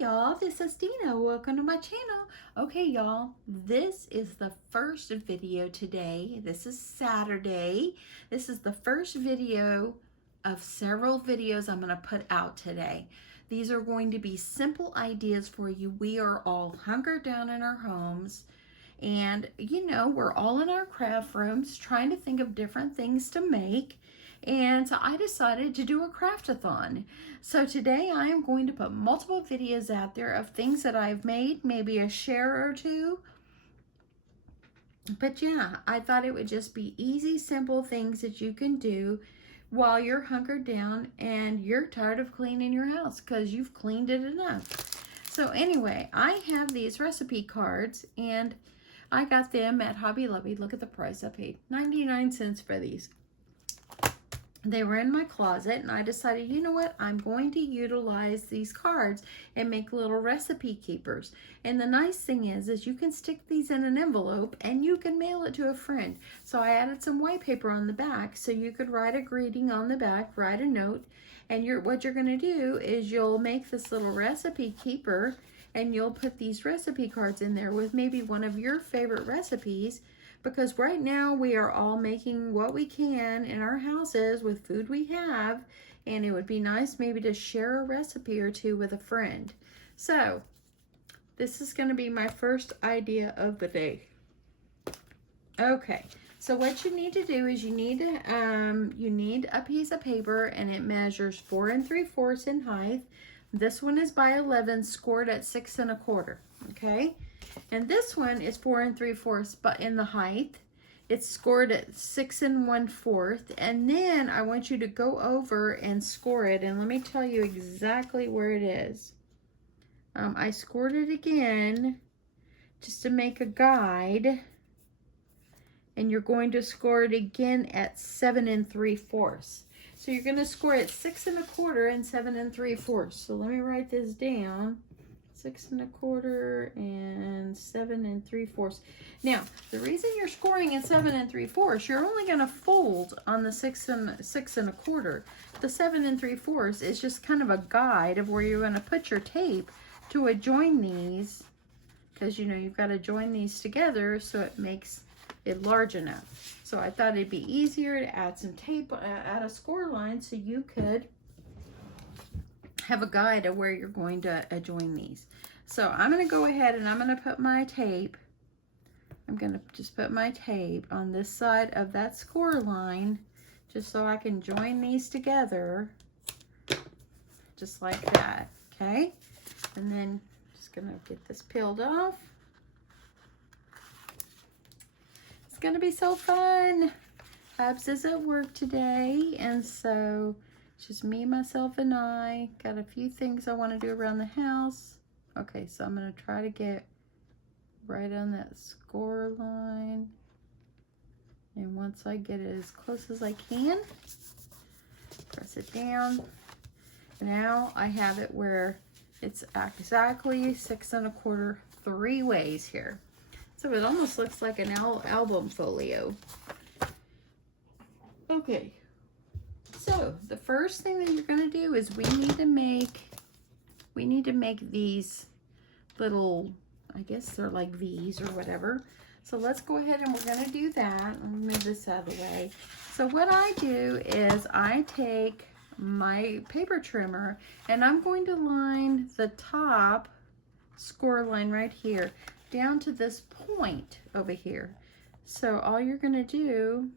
y'all, this is Dina. Welcome to my channel. Okay, y'all, this is the first video today. This is Saturday. This is the first video of several videos I'm going to put out today. These are going to be simple ideas for you. We are all hunkered down in our homes, and you know, we're all in our craft rooms trying to think of different things to make. And so I decided to do a CraftAthon. So today I am going to put multiple videos out there of things that I've made, maybe a share or two. But yeah, I thought it would just be easy, simple things that you can do while you're hunkered down and you're tired of cleaning your house because you've cleaned it enough. So anyway, I have these recipe cards and I got them at Hobby Lobby. Look at the price I paid, 99 cents for these. They were in my closet and I decided, you know what, I'm going to utilize these cards and make little recipe keepers. And the nice thing is you can stick these in an envelope and you can mail it to a friend. So I added some white paper on the back so you could write a greeting on the back, write a note, and what you're going to do is you'll make this little recipe keeper and you'll put these recipe cards in there with maybe one of your favorite recipes. Because right now we are all making what we can in our houses with food we have, and it would be nice maybe to share a recipe or two with a friend. So this is going to be my first idea of the day. Okay, so what you need to do is you need a piece of paper, and it measures 4 3/4 in height. This one is by 11, scored at 6 1/4. Okay. And this one is 4 3/4, but in the height, it's scored at 6 1/4. And then I want you to go over and score it. And let me tell you exactly where it is. I scored it again just to make a guide. And you're going to score it again at 7 3/4. So you're going to score it 6 1/4 and 7 3/4. So let me write this down. 6 1/4 and 7 3/4. Now, the reason you're scoring at 7 3/4, you're only going to fold on the 6 1/4. The 7 3/4 is just kind of a guide of where you're going to put your tape to adjoin these, because you know you've got to join these together so it makes it large enough. So I thought it'd be easier to add some tape, add a score line, so you could have a guide of where you're going to adjoin these. So I'm going to go ahead and I'm going to put my tape. I'm going to just put my tape on this side of that score line just so I can join these together just like that. Okay. And then just going to get this peeled off. It's going to be so fun. Babs is at work today, and so it's just me, myself, and I. Got a few things I want to do around the house. Okay, so I'm going to try to get right on that score line. And once I get it as close as I can, press it down. Now I have it where it's exactly 6 1/4 3 ways here. So it almost looks like an album folio. Okay. So the first thing that you're going to do is we need to make these little, I guess they're like V's or whatever. So let's go ahead and we're going to do that. Let me move this out of the way. So what I do is I take my paper trimmer and I'm going to line the top score line right here down to this point over here. So all you're going to do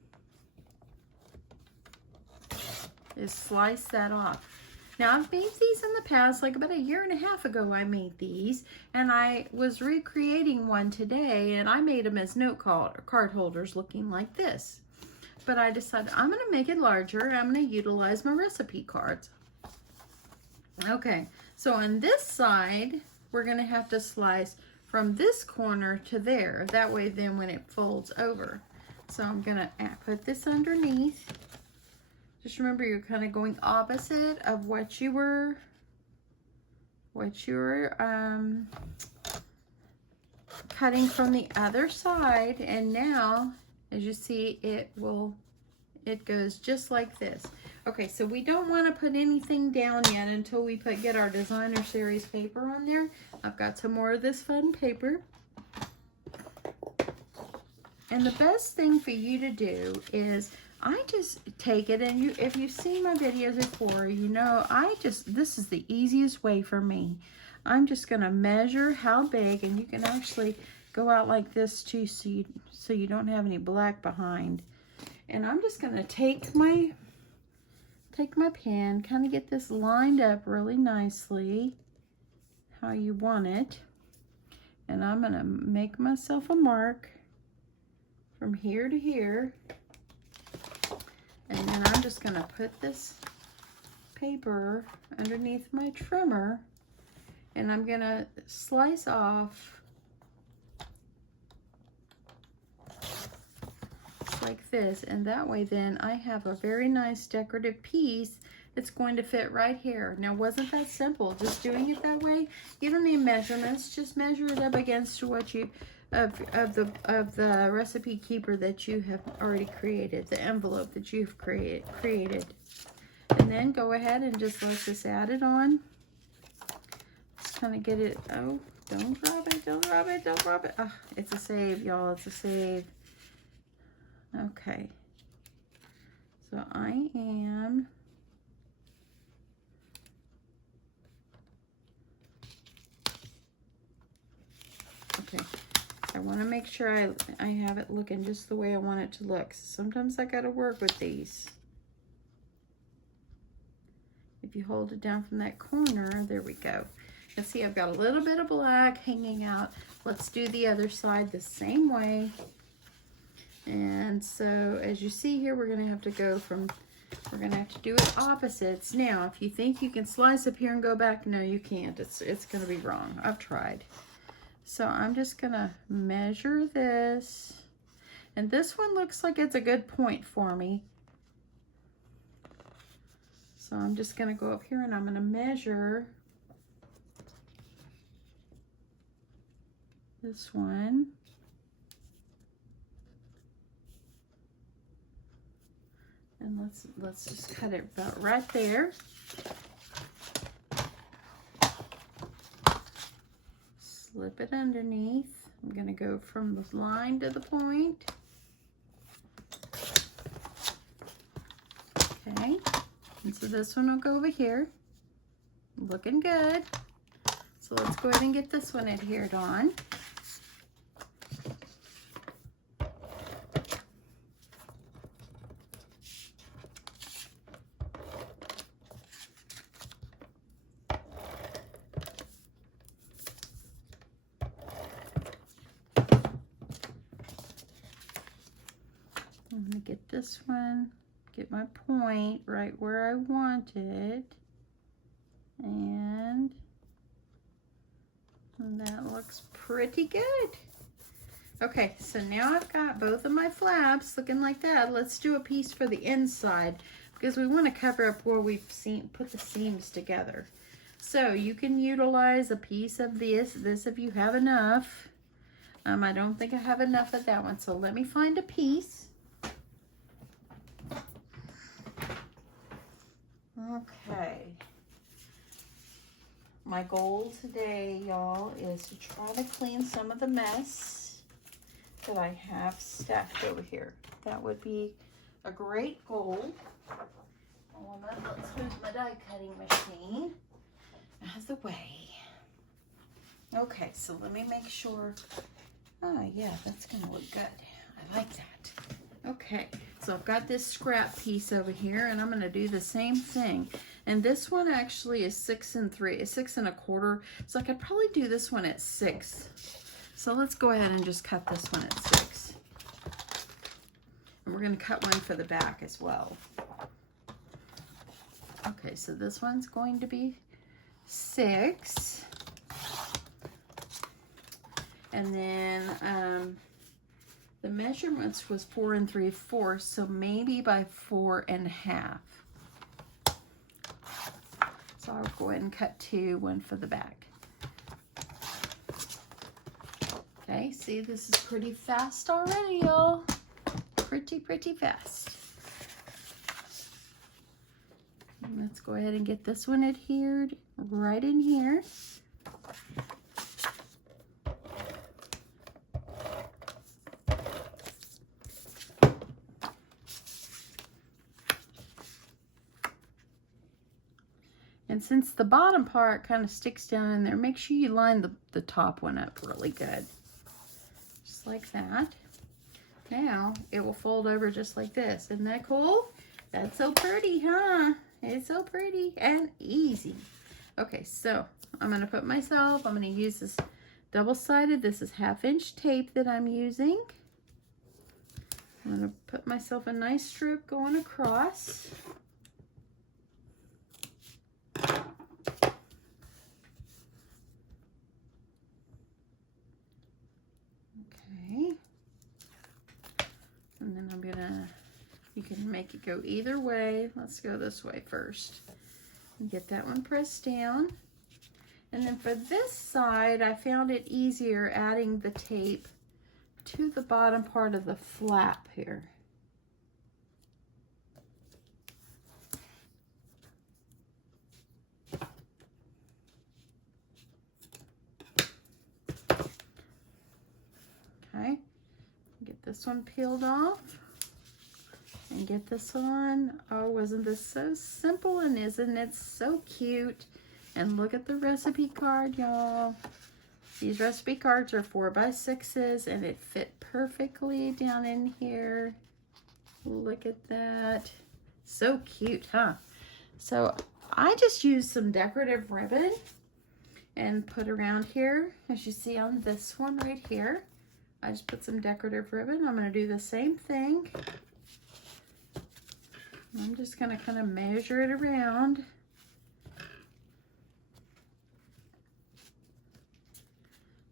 is slice that off. Now I've made these in the past, like about 1.5 years ago I made these, and I was recreating one today and I made them as note card holders looking like this. But I decided I'm going to make it larger and I'm going to utilize my recipe cards. Okay, so on this side we're going to have to slice from this corner to there. That way then when it folds over. So I'm going to put this underneath. Just remember, you're kind of going opposite of what you were cutting from the other side. And now, as you see, it goes just like this. Okay, so we don't want to put anything down yet until we get our designer series paper on there. I've got some more of this fun paper. And the best thing for you to do is, I just take it, and if you've seen my videos before, you know, this is the easiest way for me. I'm just gonna measure how big, and you can actually go out like this too, so you don't have any black behind. And I'm just gonna take my pen, kind of get this lined up really nicely, how you want it. And I'm gonna make myself a mark from here to here. And then I'm just gonna put this paper underneath my trimmer, and I'm gonna slice off like this, and that way then I have a very nice decorative piece that's going to fit right here. Now, wasn't that simple, just doing it that way? You don't need measurements, just measure it up against what you of the recipe keeper that you have already created, the envelope that you've created. And then go ahead and just let's just add it on. Just kind of get it. Oh, don't drop it, don't drop it, don't drop it. Oh, it's a save, y'all, it's a save. Okay, so I am okay. I want to make sure I have it looking just the way I want it to look. Sometimes I got to work with these. If you hold it down from that corner, there we go. You see, I've got a little bit of black hanging out. Let's do the other side the same way. And so as you see here, we're going to have to do it opposites. Now, if you think you can slice up here and go back, no, you can't. It's going to be wrong. I've tried. So I'm just going to measure this. And this one looks like it's a good point for me. So I'm just going to go up here and I'm going to measure this one. And let's just cut it about right there. Slip it underneath. I'm going to go from the line to the point. Okay. And so this one will go over here. Looking good. So let's go ahead and get this one adhered on. I'm going to get this one, get my point right where I want it, and that looks pretty good. Okay, so now I've got both of my flaps looking like that. Let's do a piece for the inside because we want to cover up where we've put the seams together. So you can utilize a piece of this if you have enough. I don't think I have enough of that one, so let me find a piece. Okay, my goal today, y'all, is to try to clean some of the mess that I have stacked over here. That would be a great goal. Let's move my die cutting machine out of the way. Okay, so let me make sure. Oh yeah, that's gonna look good. I like that. Okay, so I've got this scrap piece over here, and I'm going to do the same thing. And this one actually is 6 1/4. So I could probably do this one at 6. So let's go ahead and just cut this one at 6. And we're going to cut one for the back as well. Okay, so this one's going to be 6. And then the measurements was 4 3/4, so maybe by 4 1/2. So I'll go ahead and cut 2, one for the back. Okay, see, this is pretty fast already, y'all. Pretty fast. Let's go ahead and get this one adhered right in here. And since the bottom part kind of sticks down in there, make sure you line the top one up really good. Just like that. Now, it will fold over just like this. Isn't that cool? That's so pretty, huh? It's so pretty and easy. Okay, so I'm going to put I'm going to use this double-sided. This is 1/2-inch tape that I'm using. I'm going to put myself a nice strip going across. Okay. And then I'm gonna, you can make it go either way. Let's go this way first. And get that one pressed down. And then for this side, I found it easier adding the tape to the bottom part of the flap here. Okay, get this one peeled off and get this on. Oh, wasn't this so simple, and isn't it so cute? And look at the recipe card, y'all. These recipe cards are 4x6s and it fit perfectly down in here. Look at that. So cute, huh? So I just used some decorative ribbon and put around here, as you see on this one right here. I just put some decorative ribbon. I'm going to do the same thing. I'm just going to kind of measure it around.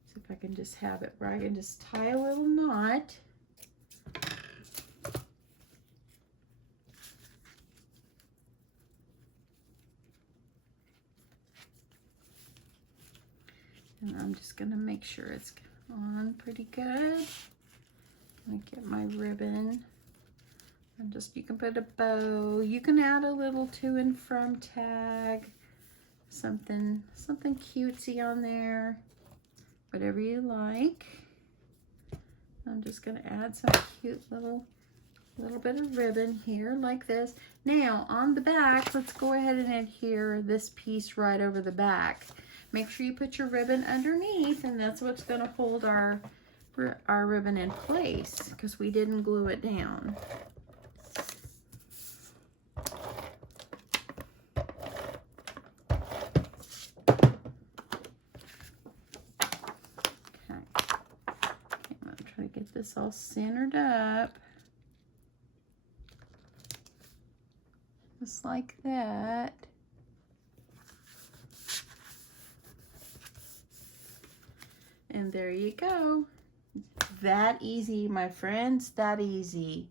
See if I can just have it where I can just tie a little knot. And I'm just going to make sure it's on pretty good. I'm going to get my ribbon. And just, you can put a bow. You can add a little to and from tag. Something cutesy on there. Whatever you like. I'm just going to add some cute little bit of ribbon here like this. Now on the back, let's go ahead and adhere this piece right over the back. Make sure you put your ribbon underneath, and that's what's going to hold our ribbon in place because we didn't glue it down. Okay, I'm going to try to get this all centered up. Just like that. And there you go. That easy, my friends, that easy.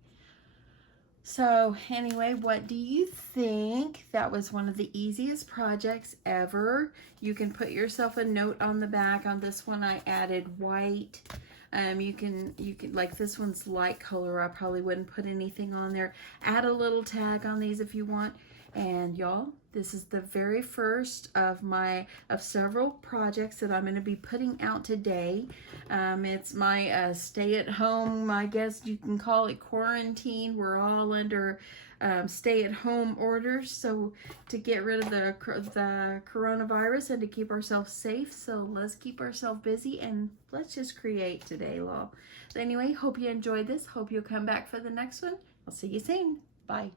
So anyway, what do you think? That was one of the easiest projects ever. You can put yourself a note on the back. On this one, I added white. You can like, this one's light color. I probably wouldn't put anything on there. Add a little tag on these if you want. And y'all, this is the very first of several projects that I'm going to be putting out today. It's my stay-at-home, I guess you can call it quarantine. We're all under stay-at-home orders, so to get rid of the coronavirus and to keep ourselves safe. So let's keep ourselves busy and let's just create today, y'all. Anyway, hope you enjoyed this. Hope you'll come back for the next one. I'll see you soon. Bye.